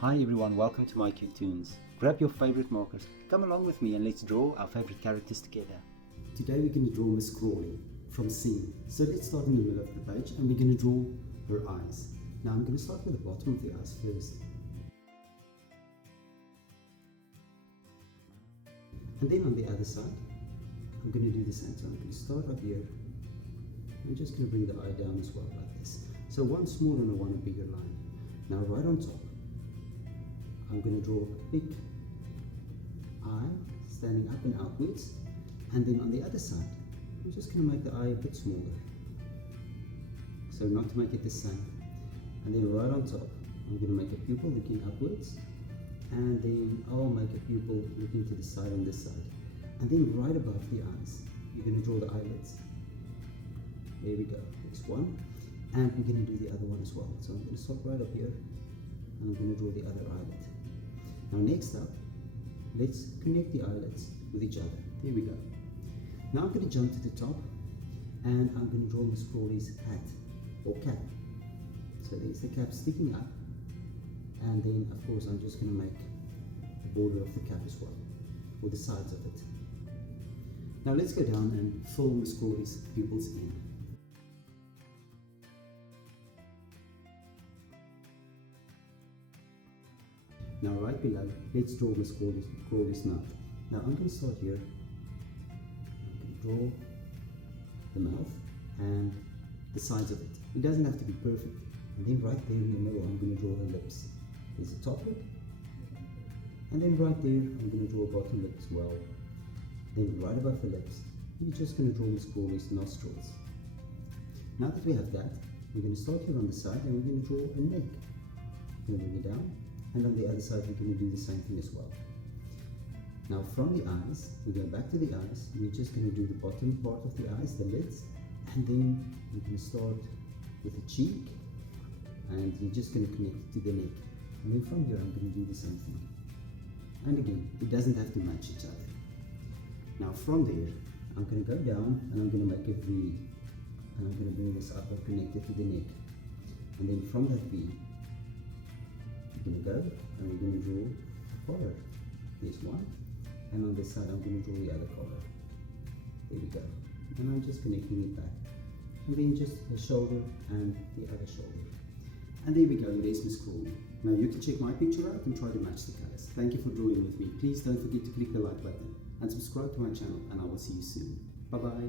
Hi everyone, welcome to My Cute Toons. Grab your favorite markers, come along with me and let's draw our favorite characters together. Today we're going to draw Miss Crawley from Sing. So let's start in the middle of the page and we're going to draw her eyes. Now I'm going to start with the bottom of the eyes first. And then on the other side, I'm going to do the same. So I'm going to start up here. I'm just going to bring the eye down as well like this. So one smaller and one a bigger line. Now right on top, I'm going to draw a big eye standing up and outwards, and then on the other side I'm just going to make the eye a bit smaller, so not to make it the same. And then right on top I'm going to make a pupil looking upwards, and then I'll make a pupil looking to the side on this side, and then right above the eyes you're going to draw the eyelids. There we go, next one, and we're going to do the other one as well. So I'm going to start right up here and I'm going to draw the other eyelid. Now next up, let's connect the eyelids with each other. There we go. Now I'm going to jump to the top and I'm going to draw Miss Crawley's hat or cap. So there's the cap sticking up, and then of course I'm just going to make the border of the cap as well, or the sides of it. Now let's go down and fill Miss Crawley's pupils in. Now right below, let's draw Miss Crawley's mouth. Now I'm going to start here. I'm going to draw the mouth and the sides of it. It doesn't have to be perfect. And then right there in the middle, I'm going to draw the lips. There's a top lip. And then right there, I'm going to draw a bottom lip as well. Then right above the lips, we're just going to draw Miss Crawley's nostrils. Now that we have that, we're going to start here on the side and we're going to draw a neck. I'm going to bring it down. And on the other side we're going to do the same thing as well. Now from the eyes, we go back to the eyes, we're just going to do the bottom part of the eyes, the lids, and then we're going to start with the cheek, and you're just going to connect it to the neck. And then from here I'm going to do the same thing. And again, it doesn't have to match each other. Now from there, I'm going to go down and I'm going to make a V, and I'm going to bring this up and connect it to the neck. And then from that V, we're going to go and we're going to draw a collar. There's one, and on this side I'm going to draw the other collar. There we go. And I'm just connecting it back. And then just the shoulder and the other shoulder. And there we go, there's Miss Crawley. Now you can check my picture out and try to match the colors. Thank you for drawing with me. Please don't forget to click the like button and subscribe to my channel, and I will see you soon. Bye bye.